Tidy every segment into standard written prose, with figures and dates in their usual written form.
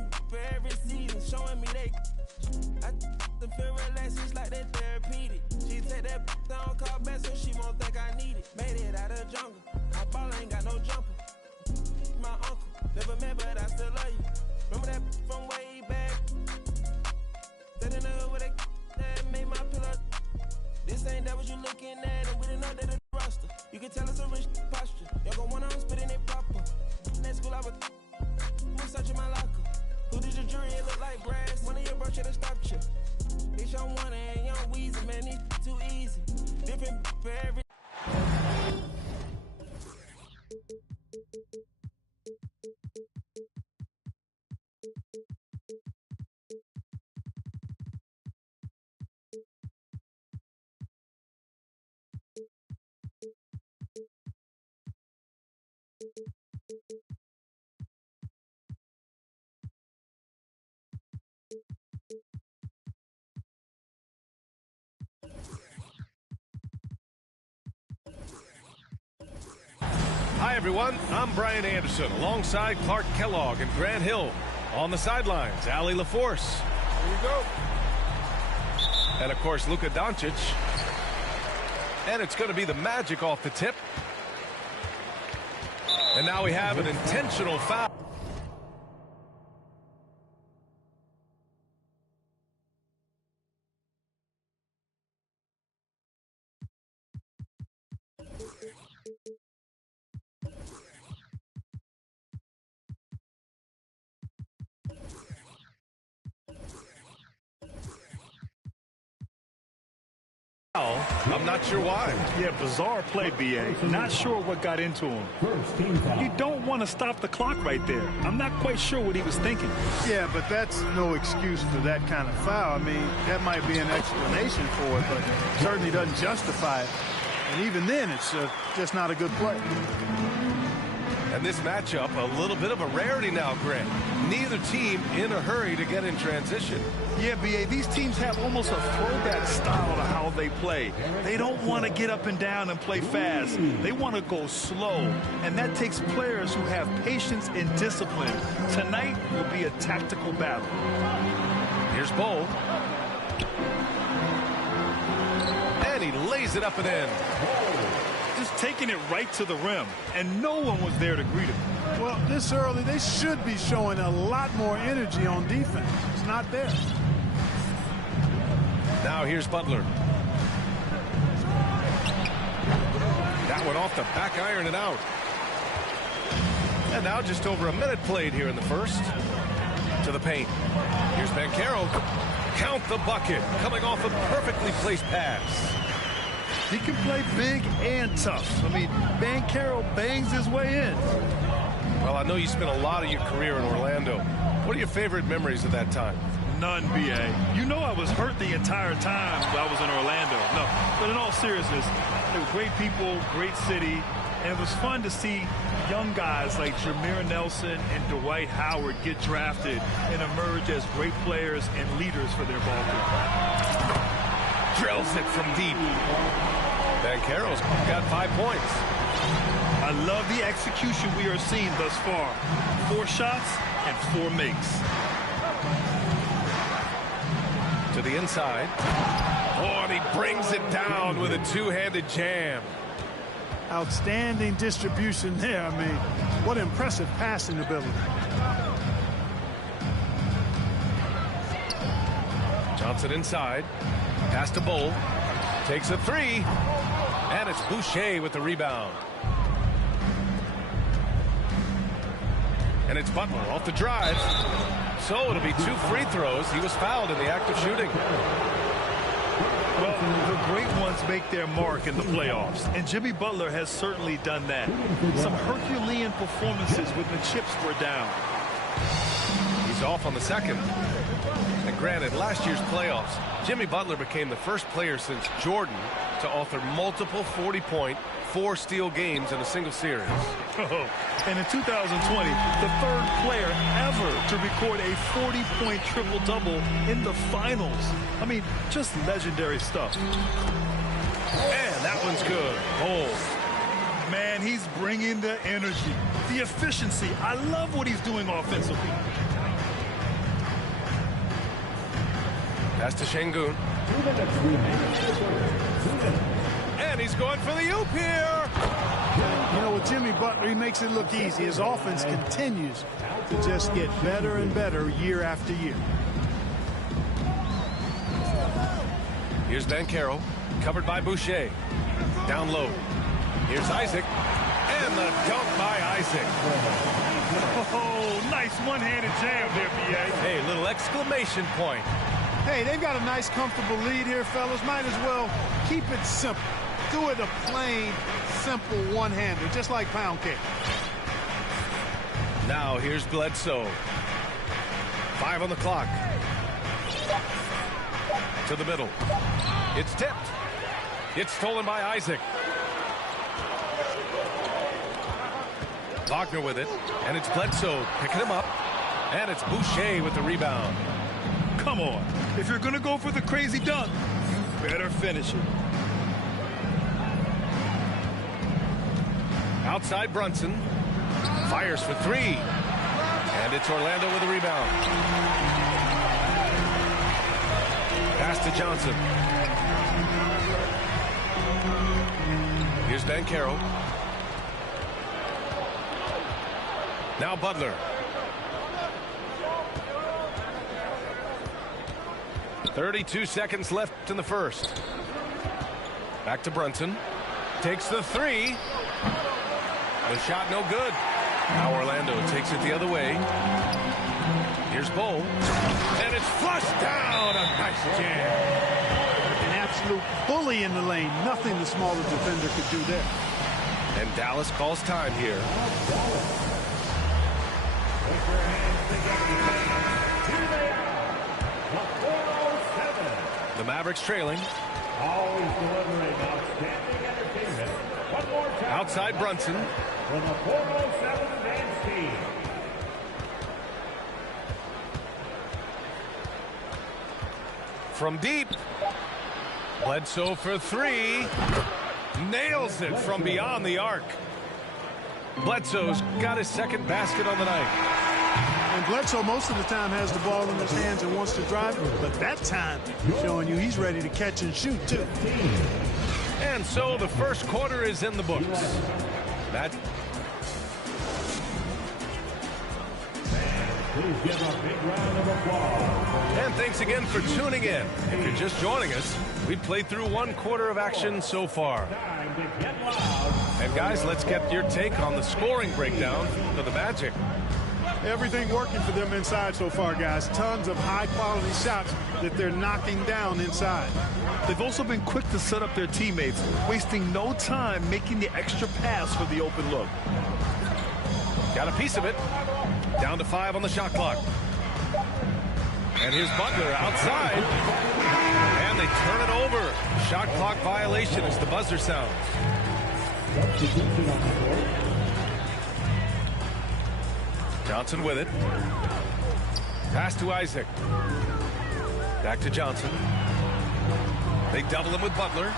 Different for every season, showing me they. I feel relaxed, it's like that therapeutic. She take that down, call back so she won't think I need it. Made it out of the jungle, my ball ain't got no jumper. My uncle, never met but I still love you. Remember that from way back? That in the hood with that made my pillow. This ain't that what you looking at, and we didn't know that it's roster. You can tell it's a rich posture. Y'all gon' want on spitting it proper. Next school I was searching my locker. Who did your jury? It look like brass. One of your bro should have stopped you. It's young one and young Weezy, man. It's too easy. Different for every. Hi, everyone. I'm Brian Anderson alongside Clark Kellogg and Grant Hill. On the sidelines, Allie LaForce. Here we go. And, of course, Luka Doncic. And it's going to be the Magic off the tip. And now we have an intentional foul. I'm not sure why. Yeah, bizarre play, B.A. Not sure what got into him. You don't want to stop the clock right there. I'm not quite sure what he was thinking. Yeah, but that's no excuse for that kind of foul. I mean, that might be an explanation for it, but certainly doesn't justify it. And even then, it's just not a good play. And this matchup, a little bit of a rarity now, Grant. Neither team in a hurry to get in transition. Yeah, B.A., these teams have almost a throwback style to how they play. They don't want to get up and down and play fast. They want to go slow. And that takes players who have patience and discipline. Tonight will be a tactical battle. Here's Bull. And he lays it up and in. Just taking it right to the rim, and no one was there to greet him. Well, this early, they should be showing a lot more energy on defense. It's not there. Now here's Butler. That one off the back iron and out. And now just over a minute played here in the first. To the paint. Here's Banchero. Count the bucket. Coming off a perfectly placed pass. He can play big and tough. I mean, Banchero bangs his way in. Well, I know you spent a lot of your career in Orlando. What are your favorite memories of that time? None, B.A. You know I was hurt the entire time I was in Orlando. No, but in all seriousness, they were great people, great city, and it was fun to see young guys like Jameer Nelson and Dwight Howard get drafted and emerge as great players and leaders for their ball team. Drills it from deep. Banchero's got 5 points. I love the execution we are seeing thus far. 4 shots and 4 makes. To the inside. Oh, and he brings it down with a two-handed jam. Outstanding distribution there. I mean, what impressive passing ability. Johnson inside. Pass to Bull. Takes a 3. And it's Boucher with the rebound. And it's Butler off the drive. So it'll be 2 free throws. He was fouled in the act of shooting. Well, the great ones make their mark in the playoffs, and Jimmy Butler has certainly done that. Some Herculean performances when the chips were down. He's off on the second. And granted, last year's playoffs, Jimmy Butler became the first player since Jordan to author multiple 40-point, 4-steal games in a single series. And in 2020, the third player ever to record a 40-point triple-double in the finals. I mean, just legendary stuff. And that one's good. Hold. Man, he's bringing the energy, the efficiency. I love what he's doing offensively. Pass to Şengün. And he's going for the oop here. You know, with Jimmy Butler, he makes it look easy. His offense continues to just get better and better year after year. Here's Banchero, covered by Boucher. Down low. Here's Isaac. And the dunk by Isaac. Oh, nice one-handed jam there, B.A. Hey, little exclamation point. Hey, they've got a nice, comfortable lead here, fellas. Might as well keep it simple. Do it a plain, simple one-hander, just like pound cake. Now here's Bledsoe. 5 on the clock. To the middle. It's tipped. It's stolen by Isaac. Wagner with it, and it's Bledsoe picking him up, and it's Boucher with the rebound. Come on. If you're going to go for the crazy dunk, you better finish it. Outside Brunson. Fires for 3. And it's Orlando with the rebound. Pass to Johnson. Here's Banchero. Now Butler. 32 seconds left in the first. Back to Brunson. Takes the 3. The shot no good. Now Orlando takes it the other way. Here's Bull. And it's flushed down. A nice jam. An absolute bully in the lane. Nothing the smaller defender could do there. And Dallas calls time here. The Mavericks trailing. Always delivering outstanding entertainment. One more time. Outside Brunson. From the 407 Advance team. From deep. Bledsoe for 3. Nails it from beyond the arc. Bledsoe's got his second basket on the night. And Bledsoe most of the time has the ball in his hands and wants to drive it, but that time showing you he's ready to catch and shoot too. And so the first quarter is in the books. That Please give a big round of applause. and thanks again for tuning in. If you're just joining us, we've played through one quarter of action so far. Time to get loud. And guys, let's get your take on the scoring breakdown for the Magic. Everything working for them inside so far, guys. Tons of high-quality shots that they're knocking down inside. They've also been quick to set up their teammates, wasting no time making the extra pass for the open look. Got a piece of it. Down to 5 on the shot clock. And here's Butler outside. And they turn it over. Shot clock violation as the buzzer sounds. Johnson with it. Pass to Isaac. Back to Johnson. They double him with Butler.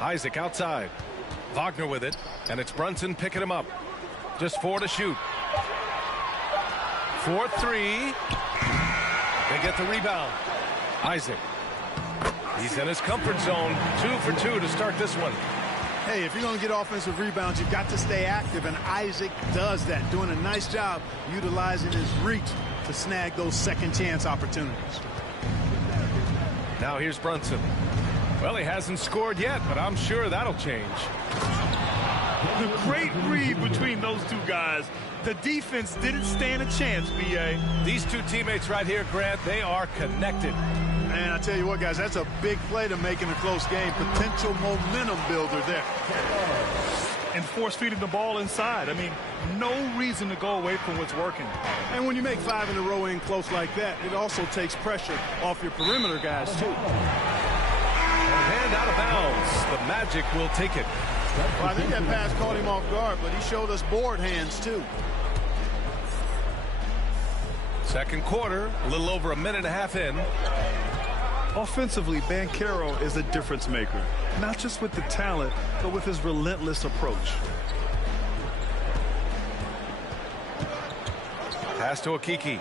Isaac outside. Wagner with it. And it's Brunson picking him up. Just 4 to shoot. 4-3. They get the rebound. Isaac. He's in his comfort zone. 2 for 2 to start this one. Hey, if you're going to get offensive rebounds, you've got to stay active, and Isaac does that, doing a nice job utilizing his reach to snag those second chance opportunities. Now here's Brunson. Well, he hasn't scored yet, but I'm sure that'll change. The great read between those two guys. The defense didn't stand a chance, B.A. These two teammates right here, Grant, they are connected. Man, I tell you what, guys, that's a big play to make in a close game. Potential momentum builder there. And force-feeding the ball inside. I mean, no reason to go away from what's working. And when you make 5 in a row in close like that, it also takes pressure off your perimeter guys, too. Hand out of bounds. The Magic will take it. Well, I think that pass caught him off guard, but he showed us board hands, too. Second quarter, a little over a minute and a half in. Offensively, Banchero is a difference maker, not just with the talent, but with his relentless approach. Pass to Okiki.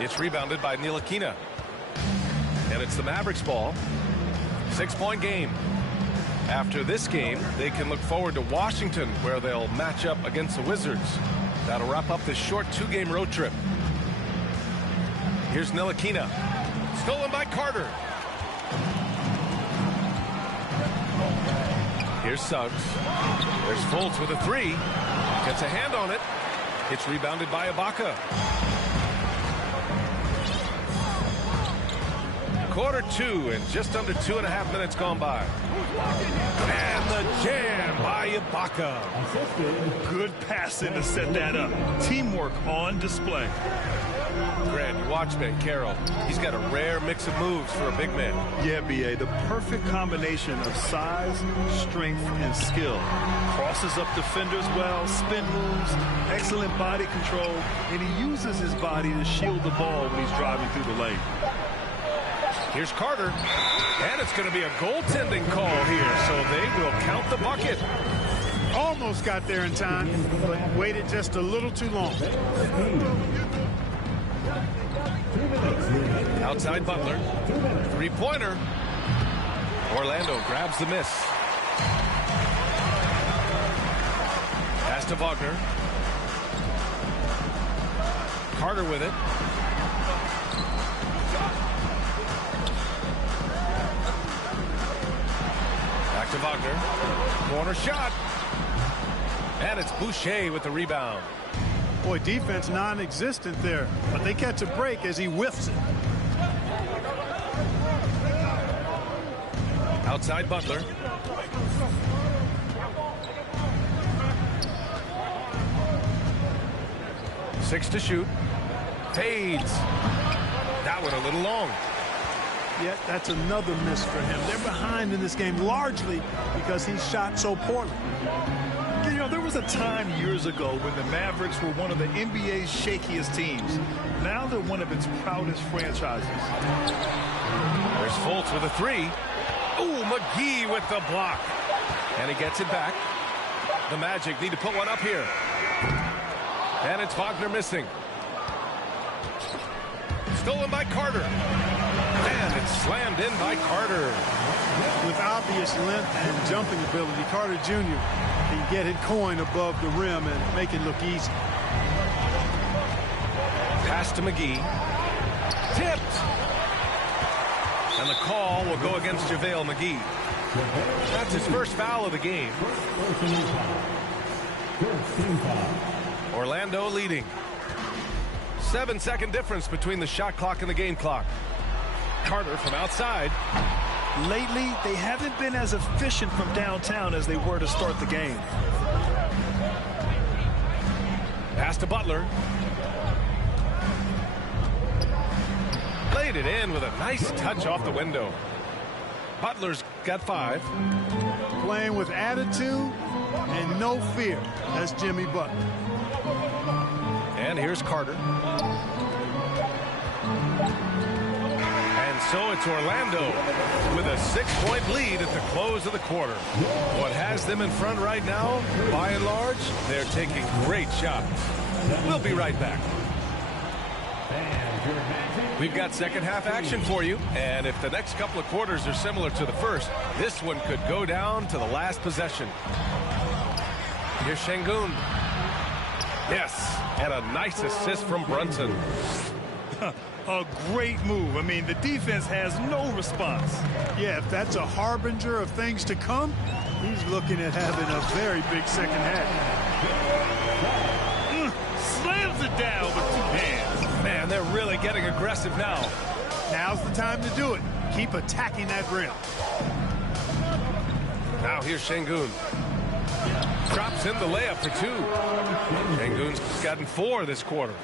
It's rebounded by Ntilikina. And it's the Mavericks ball. 6-point game. After this game, they can look forward to Washington, where they'll match up against the Wizards. That'll wrap up this short 2-game road trip. Here's Ntilikina. Stolen by Carter. Here's Suggs. There's Fultz with a 3. Gets a hand on it. It's rebounded by Ibaka. Quarter 2 and just under 2.5 minutes gone by. And the jam by Ibaka. Good passing to set that up. Teamwork on display. Grant, you watch Banchero. He's got a rare mix of moves for a big man. Yeah, B.A., the perfect combination of size, strength, and skill. Crosses up defenders well, spin moves, excellent body control, and he uses his body to shield the ball when he's driving through the lane. Here's Carter, and it's going to be a goaltending call here, so they will count the bucket. Almost got there in time, but waited just a little too long. Outside Butler. 3-pointer. Orlando grabs the miss. Pass to Wagner. Carter with it. Back to Wagner. Corner shot. And it's Boucher with the rebound. Boy, defense non-existent there, but they catch a break as he whiffs it. Outside Butler. Six to shoot. Fades. That one a little long. Yet that's another miss for him. They're behind in this game largely because he shot so poorly. You know, there was a time years ago when the Mavericks were one of the NBA's shakiest teams. Now they're one of its proudest franchises. There's Fultz with a 3. Ooh, McGee with the block. And he gets it back. The Magic need to put one up here. And it's Wagner missing. Stolen by Carter. And it's slammed in by Carter. With obvious length and jumping ability, Carter Jr. can get it coin above the rim and make it look easy. Pass to McGee. Tipped. And the call will go against JaVale McGee. That's his first foul of the game. Orlando leading. 7-second difference between the shot clock and the game clock. Carter from outside. Lately, they haven't been as efficient from downtown as they were to start the game. Pass to Butler. Laid it in with a nice touch off the window. Butler's got 5. Playing with attitude and no fear. That's Jimmy Butler. And here's Carter. And so it's Orlando with a 6-point lead at the close of the quarter. What has them in front right now, by and large, they're taking great shots. We'll be right back. We've got second half action for you, and if the next couple of quarters are similar to the first, this one could go down to the last possession. Here's Şengün. Yes, and a nice assist from Brunson. A great move. I mean, the defense has no response. Yeah, if that's a harbinger of things to come, he's looking at having a very big second half. Slams it down with 2 hands. Man, they're really getting aggressive now. Now's the time to do it. Keep attacking that rim. Now here's Şengün. Drops in the layup for 2. Şengün's gotten 4 this quarter.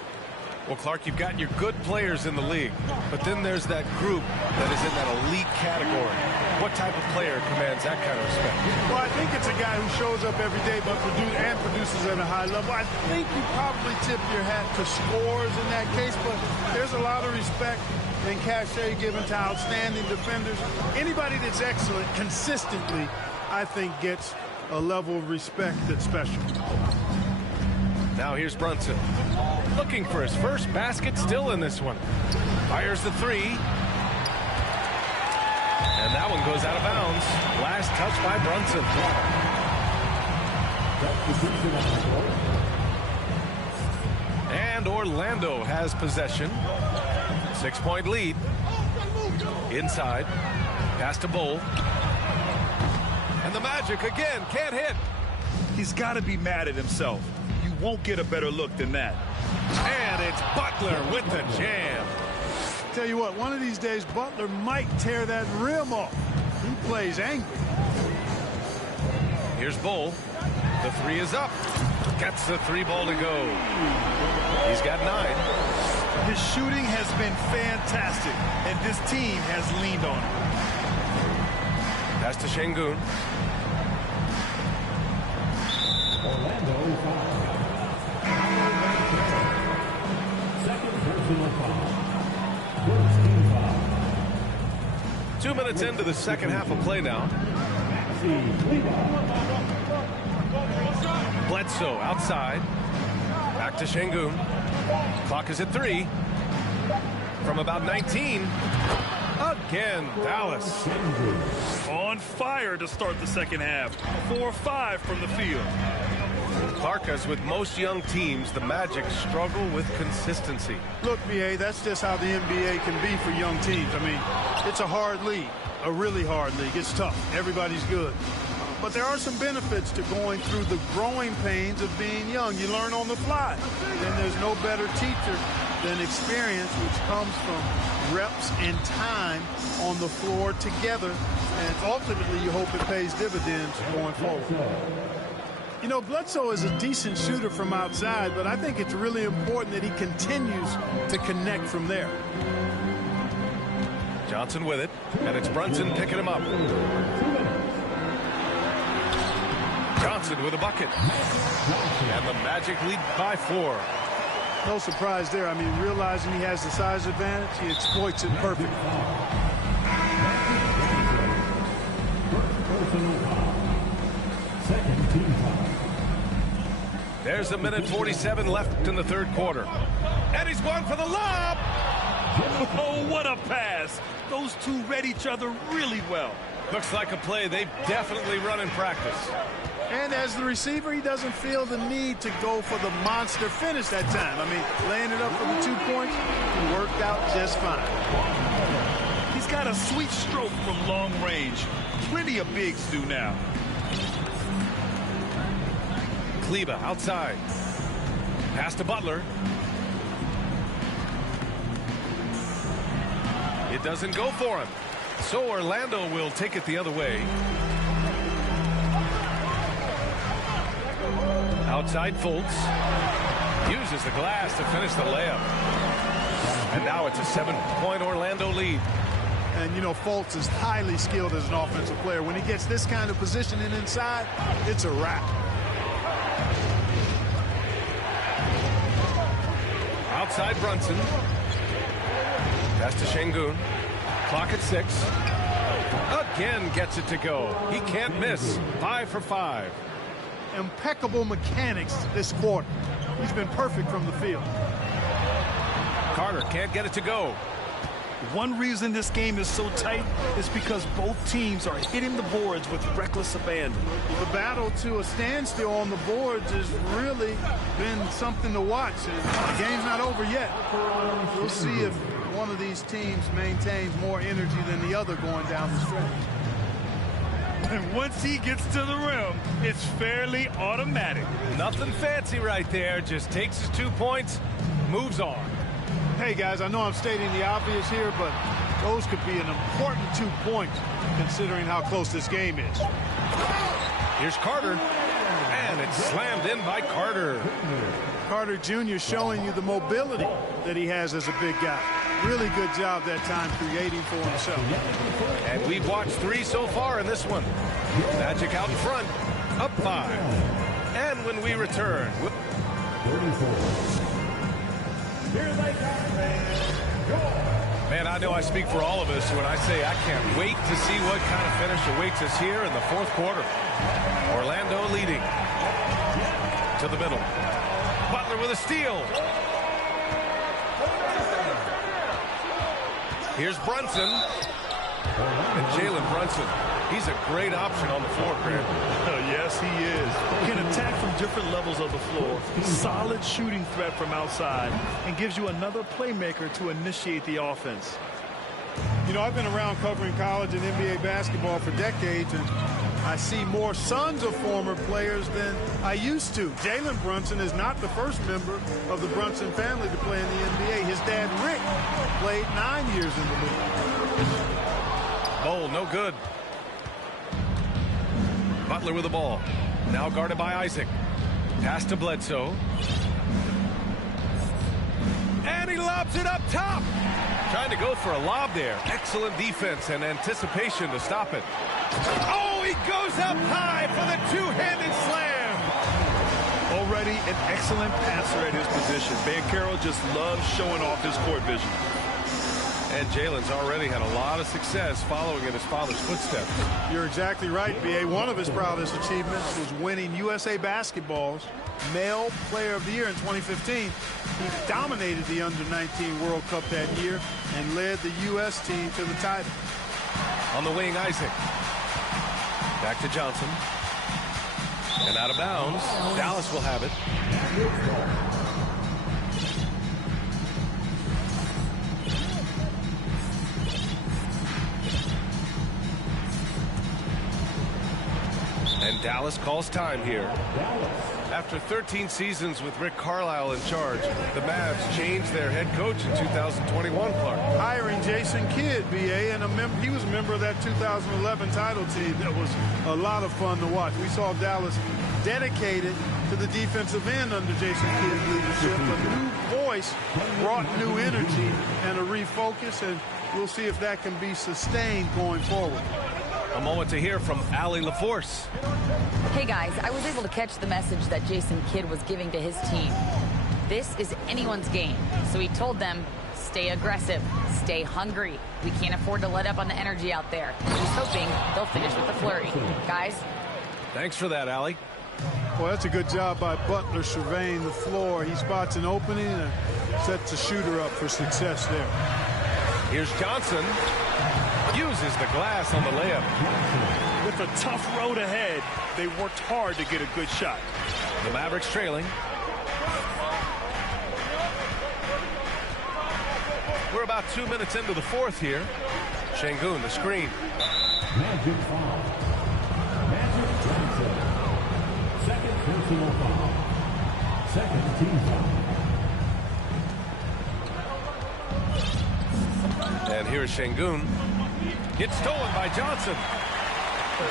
Well, Clark, you've got your good players in the league, but then there's that group that is in that elite category. What type of player commands that kind of respect? Well, I think it's a guy who shows up every day but produces at a high level. I think you probably tip your hat to scores in that case, but there's a lot of respect and cachet given to outstanding defenders. Anybody that's excellent consistently, I think, gets a level of respect that's special. Now here's Brunson. Looking for his first basket, still in this one. Fires the three. And that one goes out of bounds. Last touch by Brunson. And Orlando has possession. 6-point lead. Inside. Pass to Bull. And the Magic again can't hit. He's got to be mad at himself. You won't get a better look than that. And it's Butler with the jam. Tell you what, one of these days, Butler might tear that rim off. He plays angry. Here's Bull. The three is up. Gets the three ball to go. He's got 9. His shooting has been fantastic, and this team has leaned on him. Pass to Şengün. Orlando foul. Second personal foul. First team foul. 2 minutes into the second half of play now. Bledsoe outside. Back to Şengün. Clock is at 3. From about 19. Again, Dallas. On fire to start the second half. 4-5 from the field. Clark, as with most young teams, the Magic struggle with consistency. Look, BA, that's just how the NBA can be for young teams. I mean, it's a hard league, a really hard league. It's tough. Everybody's good. But there are some benefits to going through the growing pains of being young. You learn on the fly. And there's no better teacher than experience, which comes from reps and time on the floor together. And ultimately, you hope it pays dividends going forward. You know, Bledsoe is a decent shooter from outside, but I think it's really important that he continues to connect from there. Johnson with it, and it's Brunson picking him up. Johnson with a bucket. And the Magic lead by 4. No surprise there. I mean, realizing he has the size advantage, he exploits it perfectly. Second team foul. There's a minute 47 left in the third quarter. And he's going for the lob. Oh, what a pass. Those two read each other really well. Looks like a play they've definitely run in practice. And as the receiver, he doesn't feel the need to go for the monster finish that time. I mean, laying it up for the 2 points, he worked out just fine. He's got a sweet stroke from long range. Plenty of bigs do now. Kleber outside. Pass to Butler. It doesn't go for him. So Orlando will take it the other way. Outside Fultz. Uses the glass to finish the layup. And now it's a 7-point Orlando lead. And, you know, Fultz is highly skilled as an offensive player. When he gets this kind of positioning inside, it's a wrap. Outside Brunson. Pass to Şengün. Clock at 6. Again gets it to go. He can't miss. 5 for 5. Impeccable mechanics this quarter. He's been perfect from the field. Carter can't get it to go. One reason this game is so tight is because both teams are hitting the boards with reckless abandon. The battle to a standstill on the boards has really been something to watch. And the game's not over yet. We'll see if one of these teams maintains more energy than the other going down the stretch. And once he gets to the rim, it's fairly automatic. Nothing fancy right there. Just takes his 2 points, moves on. Hey, guys, I know I'm stating the obvious here, but those could be an important 2 points considering how close this game is. Here's Carter, and it's slammed in by Carter. Carter Jr. showing you the mobility that he has as a big guy. Really good job that time creating for himself. And we've watched 3 so far in this one. Magic out in front, up 5. And when we return... 34. Man, I know I speak for all of us when I say I can't wait to see what kind of finish awaits us here in the fourth quarter. Orlando leading to the middle. Butler with a steal. Here's Brunson. And Jalen Brunson. He's a great option on the floor, Grant. Yes, he is. Can attack from different levels of the floor. Solid shooting threat from outside. And gives you another playmaker to initiate the offense. You know, I've been around covering college and NBA basketball for decades, and I see more sons of former players than I used to. Jalen Brunson is not the first member of the Brunson family to play in the NBA. His dad, Rick, played 9 years in the league. Bowl, no good. Butler with the ball. Now guarded by Isaac. Pass to Bledsoe. And he lobs it up top. Trying to go for a lob there. Excellent defense and anticipation to stop it. Oh, he goes up high for the two-handed slam. Already an excellent passer at his position. Banchero just loves showing off his court vision. And Jalen's already had a lot of success following in his father's footsteps. You're exactly right, B.A. One of his proudest achievements was winning USA Basketball's Male Player of the Year in 2015. He dominated the Under-19 World Cup that year and led the U.S. team to the title. On the wing, Isaac. Back to Johnson. And out of bounds. Dallas will have it. And Dallas calls time here. After 13 seasons with Rick Carlisle in charge, the Mavs changed their head coach in 2021, Clark. Hiring Jason Kidd, B.A., and he was a member of that 2011 title team. That was a lot of fun to watch. We saw Dallas dedicated to the defensive end under Jason Kidd's leadership. A new voice brought new energy and a refocus, and we'll see if that can be sustained going forward. A moment to hear from Allie LaForce. Hey guys, I was able to catch the message that Jason Kidd was giving to his team. This is anyone's game. So he told them, stay aggressive, stay hungry. We can't afford to let up on the energy out there. He's hoping they'll finish with a flurry. Guys? Thanks for that, Allie. Well, that's a good job by Butler surveying the floor. He spots an opening and sets the shooter up for success there. Here's Johnson. Uses the glass on the layup. With a tough road ahead, they worked hard to get a good shot. The Mavericks trailing. We're about 2 minutes into the fourth here. Şengün, the screen. Magic foul. Magic Johnson. Second personal foul. Second team foul. And here's Şengün. It's stolen by Johnson.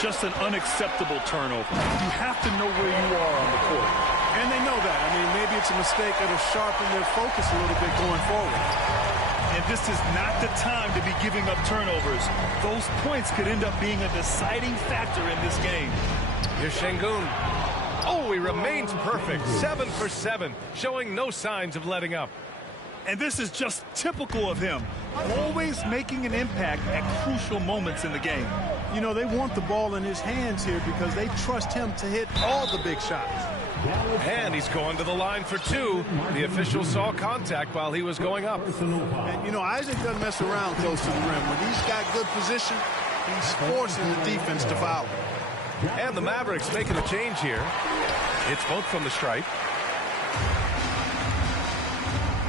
Just an unacceptable turnover. You have to know where you are on the court. And they know that. I mean, maybe it's a mistake that'll sharpen their focus a little bit going forward. And this is not the time to be giving up turnovers. Those points could end up being a deciding factor in this game. Here's Şengün. Oh, he remains perfect. 7 for 7, showing no signs of letting up. And this is just typical of him, always making an impact at crucial moments in the game. You know, they want the ball in his hands here because they trust him to hit all the big shots. And he's going to the line for two. The official saw contact while he was going up. And, you know, Isaac doesn't mess around close to the rim. When he's got good position, he's forcing the defense to foul. And the Mavericks making a change here. It's both from the stripe.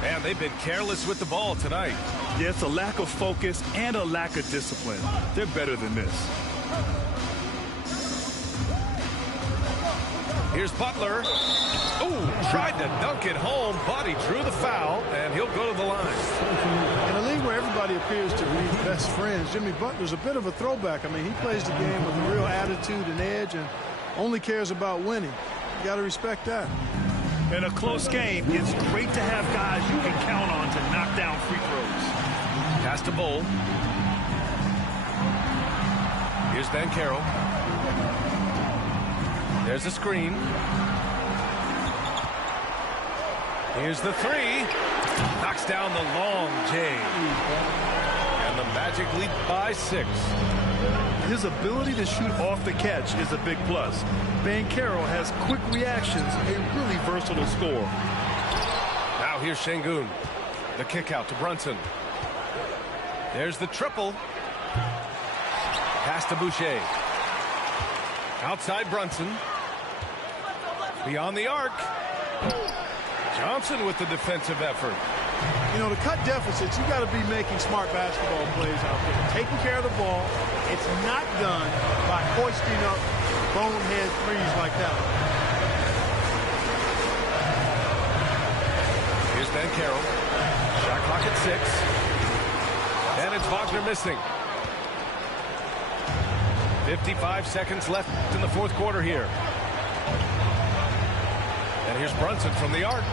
And they've been careless with the ball tonight. Yeah, it's a lack of focus and a lack of discipline. They're better than this. Here's Butler. Oh, tried to dunk it home, but he drew the foul, and he'll go to the line. In a league where everybody appears to be best friends, Jimmy Butler's a bit of a throwback. I mean, he plays the game with a real attitude and edge and only cares about winning. You got to respect that. In a close game, it's great to have guys you can count on to knock down free throws. Pass to Bowl. Here's Banchero. There's a screen. Here's the three. Knocks down the long J. And the Magic lead by 6. His ability to shoot off the catch is a big plus. Banchero has quick reactions, a really versatile scorer. here's Şengün. The kick out to Brunson. There's the triple. Pass to Boucher. Outside Brunson. Beyond the arc. Johnson with the defensive effort. You know, to cut deficits, you got to be making smart basketball plays out there. Taking care of the ball. It's not done by hoisting up bonehead threes like that. Here's Ben Carroll. Shot clock at 6. And it's Wagner missing. 55 seconds left in the fourth quarter here. And here's Brunson from the arc.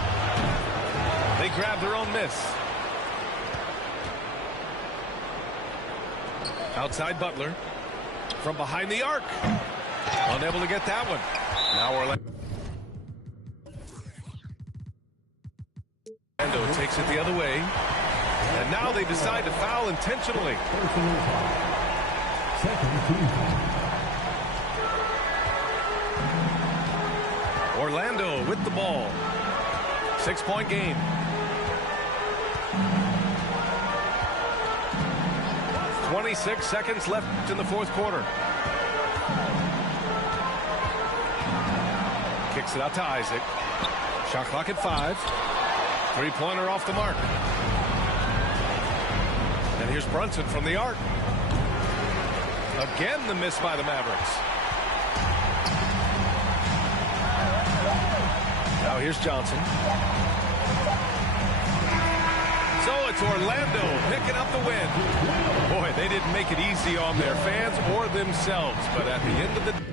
They grab their own miss. Outside Butler. From behind the arc. Unable to get that one. Now Orlando takes it the other way. And now they decide to foul intentionally. Orlando with the ball. 6-point game. .26 seconds left in the fourth quarter. Kicks it out to Isaac. Shot clock at 5. Three-pointer off the mark. And here's Brunson from the arc. Again, the miss by the Mavericks. Now here's Johnson. So it's Orlando picking up the win. Boy, they didn't make it easy on their fans or themselves, but at the end of the day,